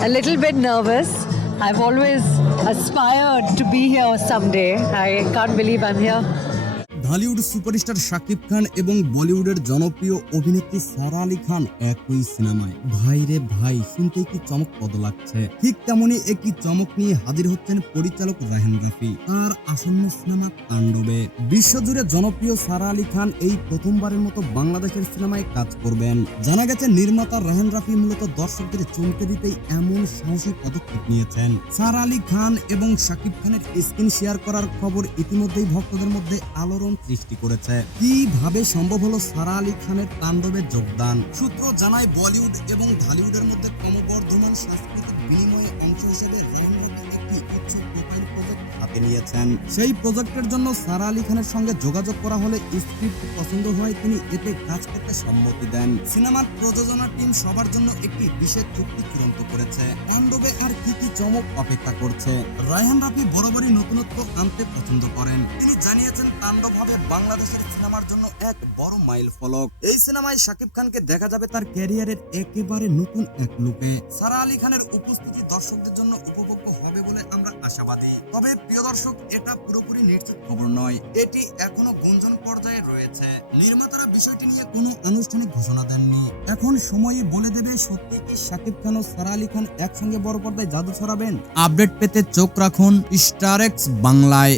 A little bit nervous. I've always aspired to be here someday. I can't believe I'm here. Dhallywood superstar Shakib Khan এবং বলিউডের জনপ্রিয় অভিনেত্রী সারা আলী খান একই সিনেমায়। ভাই রে ভাই, শুনতেই কি চমকপ্রদ লাগছে। ঠিক তেমনি একটি চমক নিয়ে হাজির হচ্ছেন পরিচালক রায়হান রাফি তার আসন্ন সিনেমা তাণ্ডবে। বিশ্বজুড়ে জনপ্রিয় সারা আলী খান এই প্রথমবারের মতো বাংলাদেশের সিনেমায় কাজ করবেন। জানা গেছে নির্মাতা রায়হান রাফি মূলত দর্শকদের চমকে দিতেই এমন সাহসী পদক্ষেপ নিয়েছেন। সারা আলী খান এবং শাকিব খানের স্ক্রিন শেয়ার করার খবর ইতিমধ্যেই ভক্তদের মধ্যে আলোড়ন সৃষ্টি করেছে। কিভাবে সম্ভব হলো সারা আলী খানের তাণ্ডবে যোগদান? সূত্র জানায় বলিউড এবং ঢালিউডের মধ্যে ক্রমবর্ধমান সাংস্কৃতিক বিনিময়ের অংশ হিসেবে রায়হান রাফি একটি উচ্চ প্রোফাইল প্রজেক্ট হাতে নিয়েছেন। সেই প্রজেক্টের জন্য সারা আলী খানের সঙ্গে যোগাযোগ করা হলে স্ক্রিপ্ট পছন্দ হয় তিনি এতে কাজ করতে সম্মতি দেন। সিনেমার প্রযোজনা টিম সবার জন্য একটি বিশেষ চুক্তি চূড়ান্ত করেছে। তাণ্ডবে আর কি কি চমক অপেক্ষা করছে? রায়হান রাফি বরাবরই নতুনত্ব আনতে পছন্দ করেন। তিনি জানিয়েছেন তাণ্ডব হবে বাংলাদেশের সিনেমার জন্য এক বড় মাইল ফলক। এই সিনেমায় শাকিব খানকে দেখা যাবে তার ক্যারিয়ারের একেবারে নতুন এক লুকে। সারা আলী খানের উপস্থিতি দর্শকদের জন্য উপভোগ্য হবে বলে আমরা আশাবাদী। তবে প্রিয় দর্শক, এটা পুরোপুরি নিশ্চিত খবর নয়, এটি এখনো গুঞ্জন পর্যায়ে রয়েছে। নির্মাতারা বিষয়টি নিয়ে কোনো আনুষ্ঠানিক ঘোষণা দেননি। এখন সময়ই বলে দেবে সত্যি কি শাকিব খান ও সারা আলী খান একসঙ্গে বড় পর্দায় জাদু ছড়াবেন। আপডেট পেতে চোখ রাখুন স্টার এক্স বাংলায়।